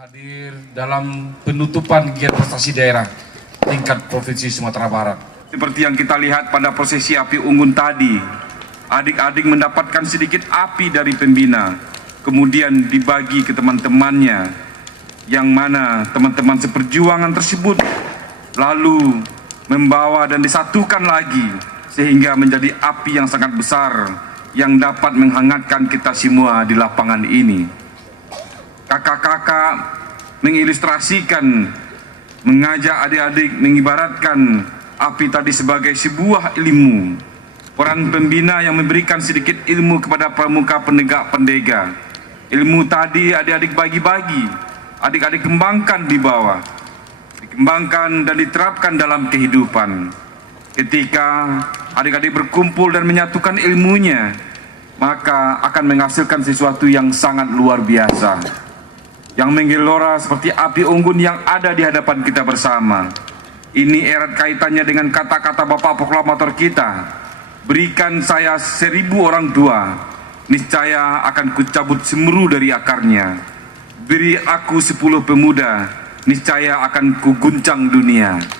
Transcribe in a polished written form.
Hadir dalam penutupan kegiatan prestasi daerah tingkat Provinsi Sumatera Barat. Seperti yang kita lihat pada prosesi api unggun tadi, adik-adik mendapatkan sedikit api dari pembina, kemudian dibagi ke teman-temannya, yang mana teman-teman seperjuangan tersebut lalu membawa dan disatukan lagi sehingga menjadi api yang sangat besar yang dapat menghangatkan kita semua di lapangan ini. Kakak-kakak mengilustrasikan, mengajak adik-adik mengibaratkan api tadi sebagai sebuah ilmu. Peran pembina yang memberikan sedikit ilmu kepada pramuka penegak pendega. Ilmu tadi adik-adik bagi-bagi, adik-adik kembangkan di bawah, dikembangkan dan diterapkan dalam kehidupan. Ketika adik-adik berkumpul dan menyatukan ilmunya, maka akan menghasilkan sesuatu yang sangat luar biasa, yang menggelora seperti api unggun yang ada di hadapan kita bersama. Ini erat kaitannya dengan kata-kata Bapak Proklamator kita, berikan saya 1000 orang tua, niscaya akan kucabut semeru dari akarnya. Beri aku 10 pemuda, niscaya akan kuguncang dunia.